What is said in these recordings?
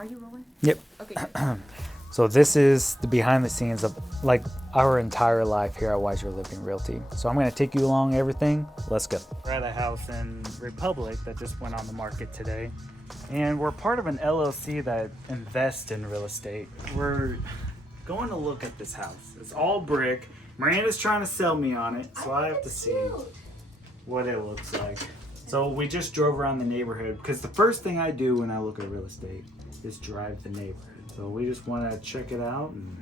Are you rolling? Yep. Okay, good. So this is the behind the scenes of like our entire life here at Wiser Living Realty. So I'm gonna take you along everything. Let's go. We're at a house in Republic that just went on the market today. And we're part of an LLC that invests in real estate. We're going to look at this house. It's all brick. Miranda's trying to sell me on it, so I have to see what it looks like. So we just drove around the neighborhood because the first thing I do when I look at real estate is drive the neighborhood. So we just want to check it out and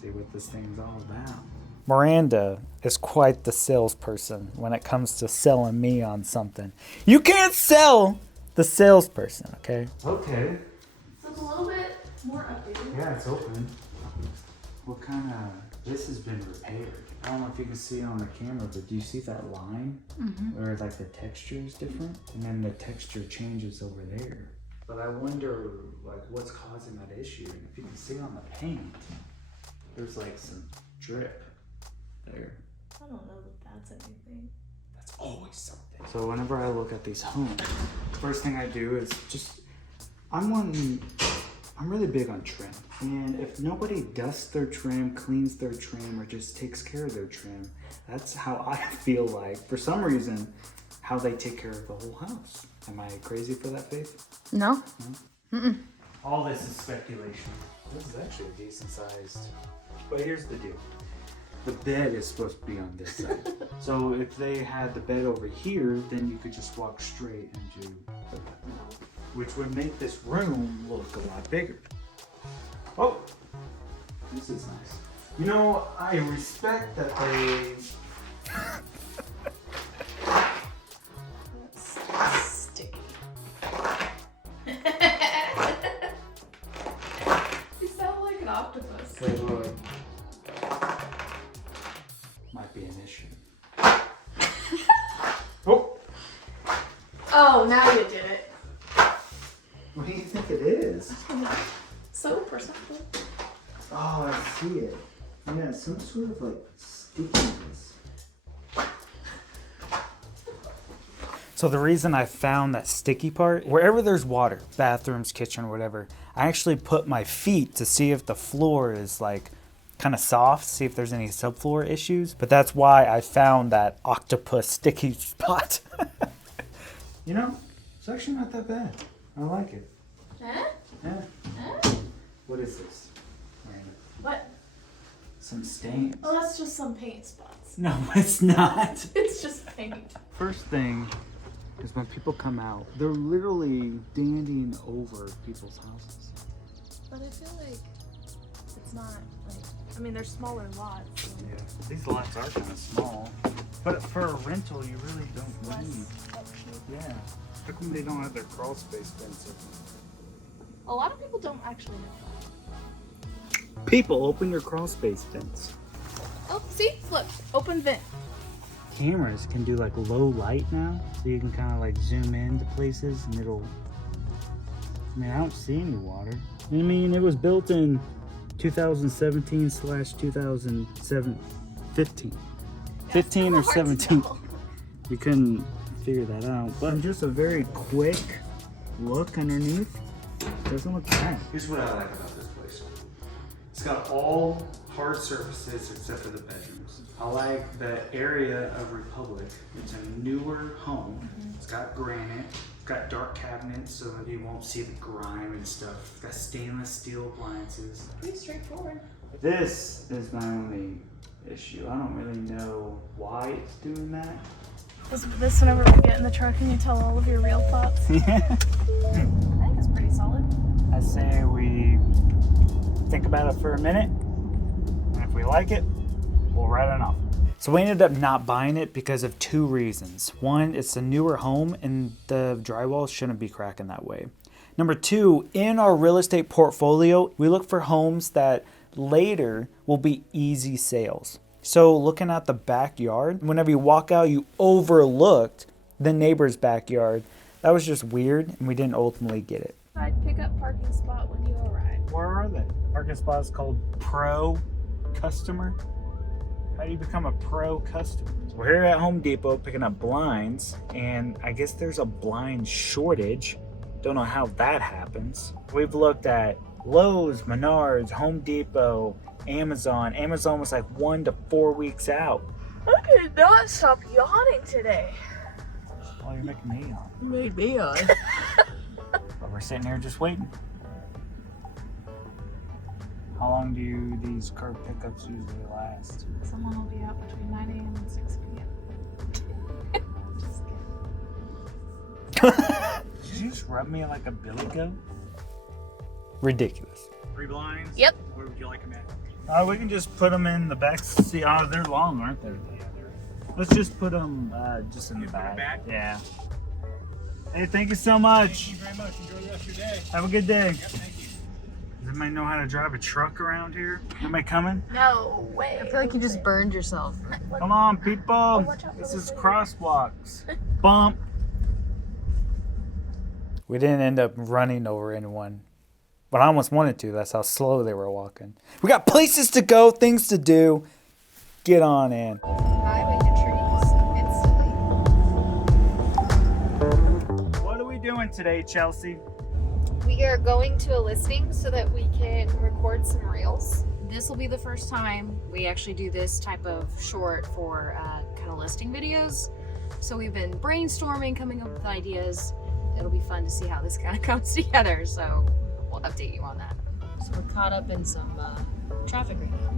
see what this thing's all about. Miranda is quite the salesperson when it comes to selling me on something. You can't sell the salesperson, okay? Okay. So it's a little bit more updated. Yeah, it's open. What kind of, this has been repaired. I don't know if you can see it on the camera, but do you see that line? Mm-hmm. Where like the texture is different? And then the texture changes over there. But I wonder like what's causing that issue. And if you can see on the paint, there's like some drip there. I don't know that that's anything. That's always something. So whenever I look at these homes, first thing I do is just, I'm really big on trim. And if nobody dusts their trim, cleans their trim, or just takes care of their trim, that's how I feel like, for some reason, how they take care of the whole house. Am I crazy for that, Faith? No. No? All this is speculation. This is actually a decent sized, but here's the deal. The bed is supposed to be on this side. So if they had the bed over here, then you could just walk straight into the bed, which would make this room look a lot bigger. Oh, this is nice. You know, I respect that they... That's sticky. You sound like an octopus. Wait, wait, wait. Might be an issue. Oh! Oh, now you did it. What do you think it is? So perceptive. Oh, I see it. Yeah, some sort of like stickiness. So the reason I found that sticky part, wherever there's water, bathrooms, kitchen, whatever, I actually put my feet to see if the floor is like kind of soft, see if there's any subfloor issues. But that's why I found that octopus sticky spot. You know, it's actually not that bad. I like it. Huh? Yeah. Huh? What is this? Miranda? What? Some stains. Oh, that's just some paint spots. No, it's not. It's just paint. First thing is when people come out, they're literally standing over people's houses. But I feel like it's not like, I mean, there's smaller lots. So Yeah, these lots are kind of small. But for a rental, you really don't less need. upkeep. Yeah. How come they don't have their crawl space fenced? A lot of people don't actually know People, open your crawl space fence. that. Oh, see? Look, open vent. Cameras can do like low light now, so you can kind of like zoom into places and it'll, I mean, I don't see any water. I mean, it was built in 2017/2007, 15. 15 or 17. We couldn't figure that out. But just a very quick look underneath. Doesn't look bad. Here's what I like about this place. It's got all hard surfaces except for the bedrooms. I like the area of Republic. It's a newer home. It's got granite. It's got dark cabinets so that you won't see the grime and stuff. It's got stainless steel appliances. Pretty straightforward. This is my only issue. I don't really know why it's doing that. Is this whenever we get in the truck and you tell all of your real thoughts? Yeah. I think it's pretty solid. I say we think about it for a minute, and if we like it, we'll write it off. So we ended up not buying it because of two reasons. One, it's a newer home and the drywall shouldn't be cracking that way. Number two, in our real estate portfolio, we look for homes that later will be easy sales. So looking at the backyard, whenever you walk out, you overlooked the neighbor's backyard. That was just weird, and we didn't ultimately get it. I'd pick up parking spot when you arrive. Where are they? Parking spot is called Pro Customer. How do you become a pro customer? So we're here at Home Depot picking up blinds, and I guess there's a blind shortage. Don't know how that happens. We've looked at Lowe's, Menards, Home Depot, Amazon. Amazon was like 1 to 4 weeks out. I could not stop yawning today. Oh, you're making me yawn. You made me yawn. But we're sitting here just waiting. How long do these curb pickups usually last? Someone will be out between 9 a.m. and 6 p.m. Just kidding. Did you just rub me like a billy goat? Ridiculous. 3 blinds? Yep. Where would you like them at? We can just put them in the back seat. Oh, they're long, aren't they? Let's just put them just in the back. Yeah. Hey, thank you so much. Thank you very much. Enjoy the rest of your day. Have a good day. Yep, thank you. Does anybody know how to drive a truck around here? Anybody coming? No way. I feel like you just burned yourself. Come on, people. watch out for This the is city. crosswalks. Bump. We didn't end up running over anyone, but I almost wanted to. That's how slow they were walking. We got places to go, things to do. Get on in. Highway to trees instantly. What are we doing today, Chelsey? We are going to a listing so that we can record some reels. This will be the first time we actually do this type of short for kind of listing videos. So we've been brainstorming, coming up with ideas. It'll be fun to see how this kind of comes together. So we'll update you on that. So we're caught up in some traffic right now.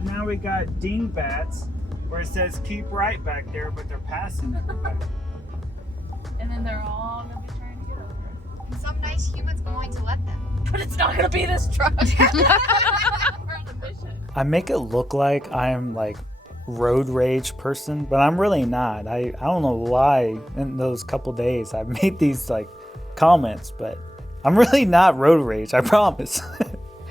Now we got dingbats where it says keep right back there, but they're passing everybody. And then they're all gonna be trying to get over it. And some nice human's going to let them. But it's not gonna be this truck. We're on a mission. I make it look like I'm like road rage person, but I'm really not. I don't know why in those couple days I've made these like comments, but I'm really not road rage, I promise.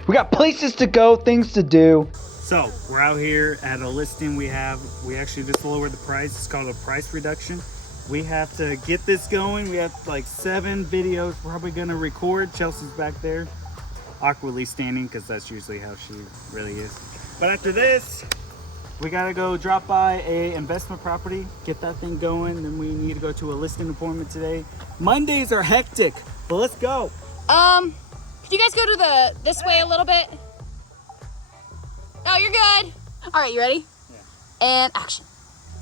We got places to go, things to do. So we're out here at a listing we actually just lowered the price. It's called a price reduction. We have to get this going. We have like 7 videos we're probably gonna record. Chelsea's back there awkwardly standing because that's usually how she really is. But after this, we gotta go drop by a investment property, get that thing going. Then we need to go to a listing appointment today. Mondays are hectic, but let's go. Can you guys go to this way a little bit? No, you're good. All right, you ready? Yeah. And action.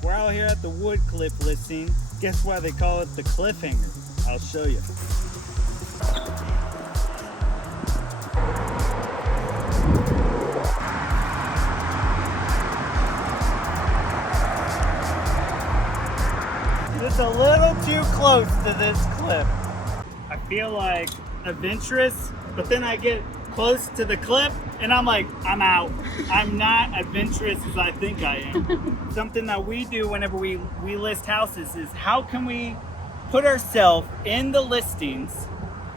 We're out here at the Woodcliff listing. Guess why they call it the cliffhanger? I'll show you. It's a little too close to this cliff. I feel like adventurous, but then I get close to the cliff and I'm like, I'm out. I'm not adventurous as I think I am. Something that we do whenever we list houses is how can we put ourselves in the listings,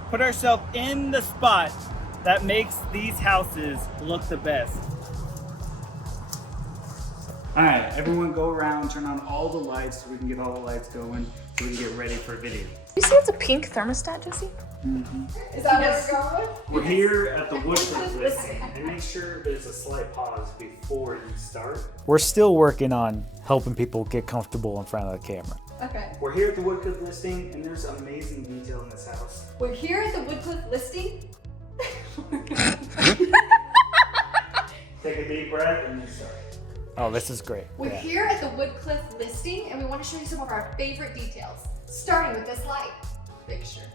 put ourselves in the spot that makes these houses look the best. All right, everyone go around, turn on all the lights so we can get all the lights going so we can get ready for video. You see it's a pink thermostat, Jesse? Is that what we're going with? We're here at the Woodcliff listing, and make sure there's a slight pause before you start. We're still working on helping people get comfortable in front of the camera. Okay. We're here at the Woodcliff listing, and there's amazing detail in this house. We're here at the Woodcliff listing. Take a deep breath and then start. Oh, this is great. We're here at the Woodcliff listing, and we want to show you some of our favorite details. Starting with this light fixture.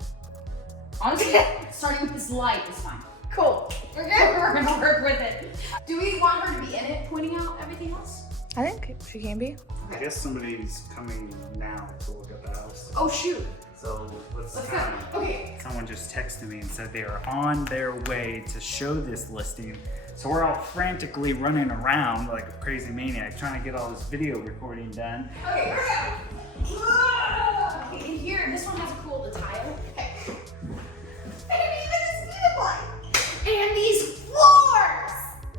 Honestly, starting with this light is fine. Cool. We're gonna work with it. Do we want her to be in it, pointing out everything else? I think she can be. I guess somebody's coming now to look at the house. Oh shoot. So let's Let's count. go. Okay. Someone just texted me and said they are on their way to show this listing. So we're all frantically running around like a crazy maniac trying to get all this video recording done. Okay, here we go. Okay, in here, this one has a cool tile. Okay. And even this unit light. And these floors.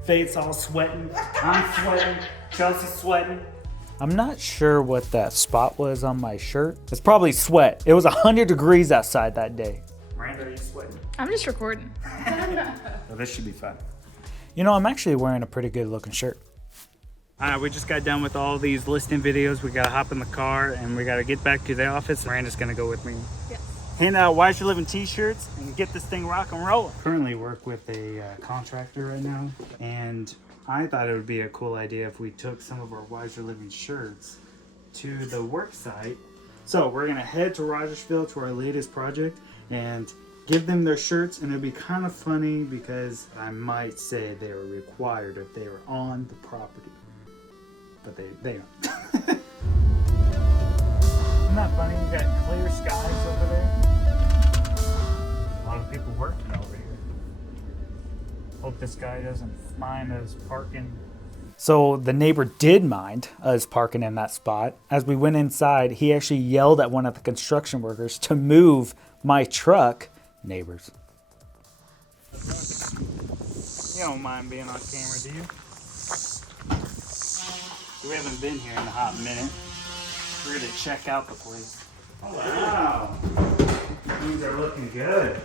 Faith's all sweating. I'm sweating. Chelsea's sweating. I'm not sure what that spot was on my shirt. It's probably sweat. It was 100 degrees outside that day. Miranda, are you sweating? I'm just recording. So this should be fun. You know, I'm actually wearing a pretty good looking shirt. All right, we just got done with all these listing videos. We gotta hop in the car and we gotta get back to the office. Miranda's gonna go with me hand out Why You're Living t-shirts and get this thing rock and rolling. Currently work with a contractor right now, and I thought it would be a cool idea if we took some of our Why You're Living shirts to the work site. So we're gonna head to Rogersville to our latest project and give them their shirts, and it'll be kind of funny because I might say they were required if they were on the property, but they aren't. Isn't that funny? We got clear skies over there. A lot of people working over here. Hope this guy doesn't mind us parking. So the neighbor did mind us parking in that spot. As we went inside, he actually yelled at one of the construction workers to move my truck. Neighbors. You don't mind being on camera, do you? We haven't been here in a hot minute. We're gonna check out the place. Oh wow! Things are looking good.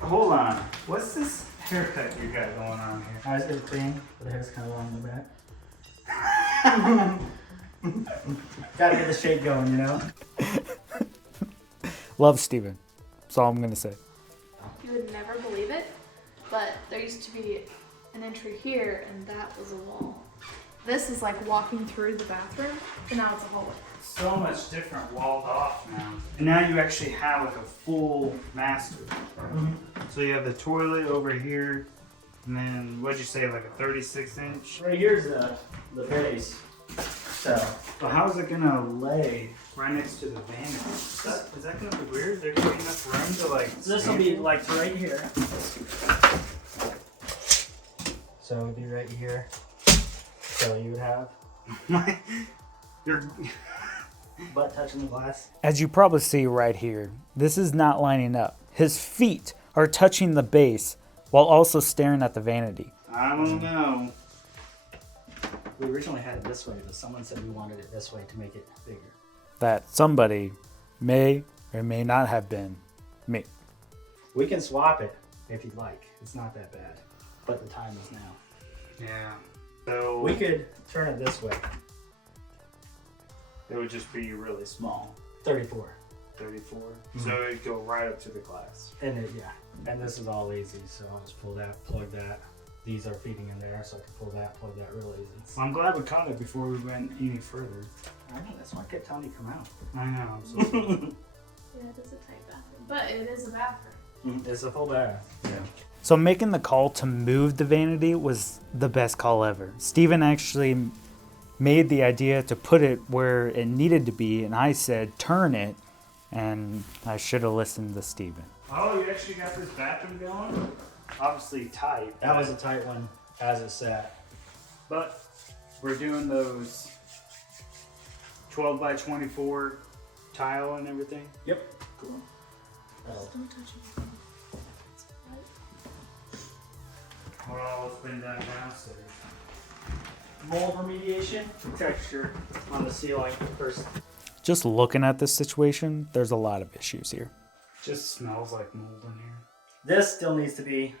Hold on. What's this haircut you got going on here? I was gonna clean, but the hair's kind of long in the back. Gotta get the shake going, you know? Love Steven. That's all I'm gonna say. You would never believe it, but there used to be an entry here, and that was a wall. This is like walking through the bathroom, and now it's a hallway. So much different, walled off now. And now you actually have like a full master. So you have the toilet over here, and then what'd you say, like a 36-inch? Right here's the base. So how's it gonna lay right next to the vanity? Is that gonna be weird? There's gonna be enough room to like. this will be like right here. So it'll be right here. So you would have Your butt touching the glass. As you probably see right here, this is not lining up. His feet are touching the base while also staring at the vanity. I don't know. We originally had it this way, but someone said we wanted it this way to make it bigger. That somebody may or may not have been me. We can swap it if you'd like. It's not that bad, but the time is now. Yeah. So We could turn it this way. it would just be really small. 34. 34. So it'd go right up to the glass. And and this is all easy. So I'll just pull that, plug that. These are feeding in there, so I can pull that, plug that real easy. Well, I'm glad we caught it before we went any further. I know, that's why I kept telling you to come out. I know. I'm so sorry. Yeah, it is a tight bathroom, but it is a bathroom. It's a full bath. Yeah. So making the call to move the vanity was the best call ever. Steven actually made the idea to put it where it needed to be, and I said turn it, and I should have listened to Steven. Oh, you actually got this bathroom going? Obviously tight. That was a tight one as it sat. But we're doing those 12 by 24 tile and everything. Yep. Cool. Oh. Don't touch it. What all has been done downstairs? Mold remediation, texture on the ceiling first. Just looking at this situation, there's a lot of issues here. Just smells like mold in here. This still needs to be,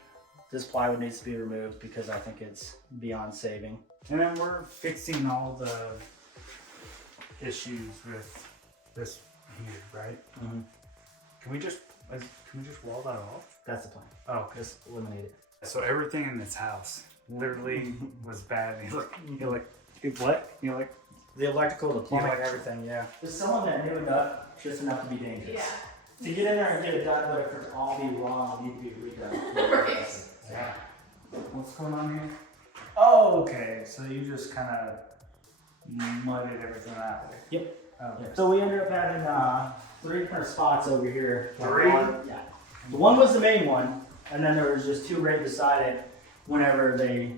this plywood needs to be removed because I think it's beyond saving. And then we're fixing all the issues with this here, right? Mm-hmm. Can we just wall that off? That's the plan. Oh, okay. Just eliminate it. So everything in this house literally was bad. You're like, what? You're like, The electrical, the plumbing, Electric- everything, yeah. Just someone that knew enough, just enough to be dangerous. Yeah. To get in there and get it done, but if it's all be wrong, it need to be redone. yeah. What's going on here? Oh, okay. So you just kind of mudded everything out. Yep. Oh, Yeah. So we ended up having 3 different spots over here. 3? Yeah. The one was the main one, and then there was just 2 right beside it. Whenever they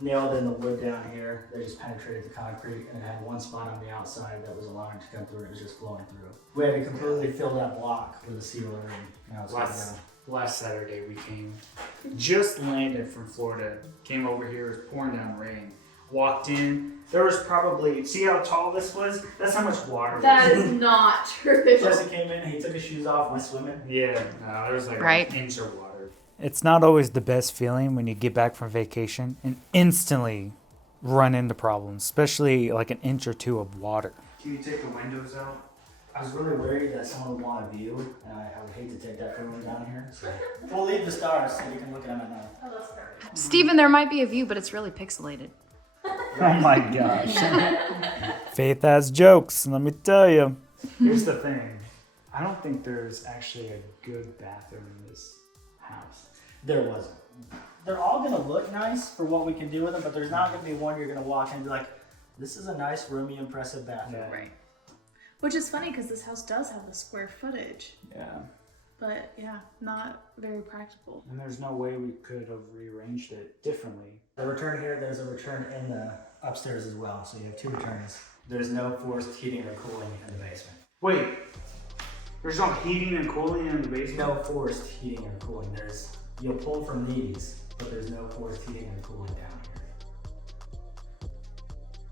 nailed in the wood down here, they just penetrated the concrete, and it had 1 spot on the outside that was allowing it to come through, and it was just flowing through. We had to completely fill that block with a sealer, and now it's going down. Last Saturday we came, just landed from Florida, came over here, it was pouring down rain. Walked in, there was probably, see how tall this was? That's how much water That was. is not true. Jesse came in, he took his shoes off, went swimming. Yeah, no, there was like Right. an inch of water. It's not always the best feeling when you get back from vacation and instantly run into problems, especially like an inch or 2 of water. Can you take the windows out? I was really worried that someone would want a view, and I would hate to take that from them down here. So we'll leave the stars so you can look at them at night. Oh, that's perfect. Steven, there might be a view, but it's really pixelated. Oh my gosh. Faith has jokes, let me tell you. Here's the thing. I don't think there's actually a good bathroom in this house. There wasn't. They're all gonna look nice for what we can do with them, but there's not gonna be one you're gonna walk in and be like, this is a nice, roomy, impressive bathroom. Yeah. Right. Which is funny because this house does have the square footage, Yeah. but yeah, not very practical. And there's no way we could have rearranged it differently. The return here, there's a return in the upstairs as well, so you have 2 returns. There's no forced heating or cooling in the basement. Wait, there's no heating and cooling in the basement? No forced heating or cooling. You'll pull from these, but there's no forced heating or cooling down here.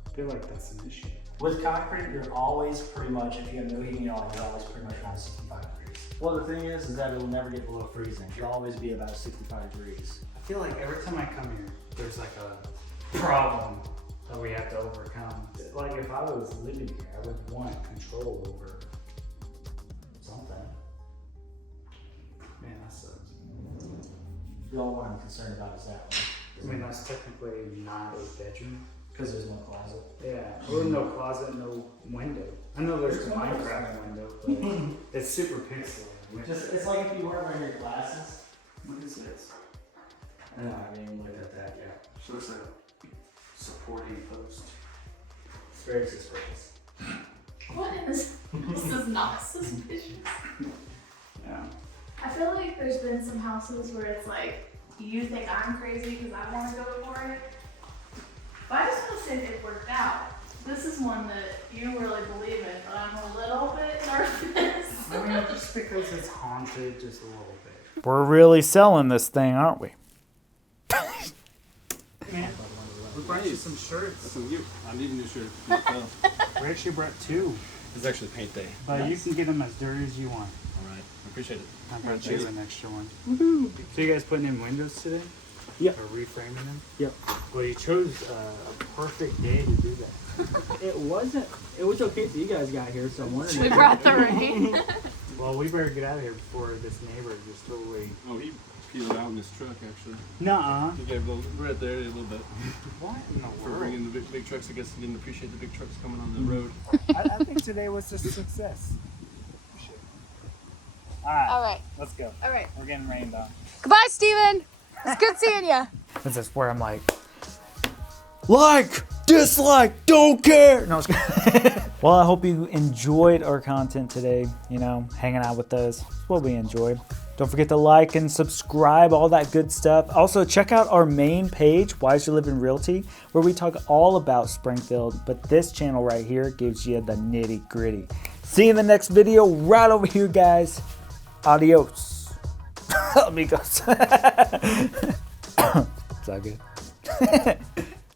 I feel like that's an issue. With concrete, you're always pretty much, if you have no heating at all, you're always pretty much around 65 degrees. Well, the thing is that it'll never get below freezing. You'll always be about 65 degrees. I feel like every time I come here, there's like a problem that we have to overcome. Like if I was living here, I would want control over something. Man, that sucks. The only one I'm concerned about is that I mean, that's technically not a bedroom. because there's no closet. Yeah, or no closet, no window. I know there's a Minecraft window, but it's super pixelated. It's like if you weren't wearing your glasses. What is this? I don't know, I mean, look at that, yeah. So it's a supporting post. It's very suspicious. What is this? Is not suspicious. Yeah. I feel like there's been some houses where it's like, you think I'm crazy because I want to go for it. But I just want to say they've worked out. This is one that you really believe in, but I'm a little bit nervous. I mean, just because it's haunted just a little bit. We're really selling this thing, aren't we? Man, we brought you some shirts. I need a new shirt. We actually brought 2. It's actually paint day. But you can get them as dirty as you want. All right, I appreciate it. I brought Thank you you. an extra one. Woohoo! So you guys putting in windows today? Yep. Or reframing them? Yep. Well, you chose a perfect day to do that. It was okay till you guys got here, so I'm wondering. We brought the rain. Well, we better get out of here before this neighbor just totally... Oh, he peeled out in his truck actually. Nuh-uh. He gave a little, right there, a little bit. What in the For world? bringing the big trucks, I guess he didn't appreciate the big trucks coming on the road. I think today was a success. Alright, All right. let's go. All right. We're getting rained on. Goodbye, Steven. It's good seeing you. This is where I'm like, dislike, don't care. No, I was kidding. Well, I hope you enjoyed our content today. You know, hanging out with us. It's what we enjoyed. Don't forget to like and subscribe, all that good stuff. Also, check out our main page, Wiser Living Realty, where we talk all about Springfield. But this channel right here gives you the nitty gritty. See you in the next video right over here, guys. Adios. Amigos. It's all good.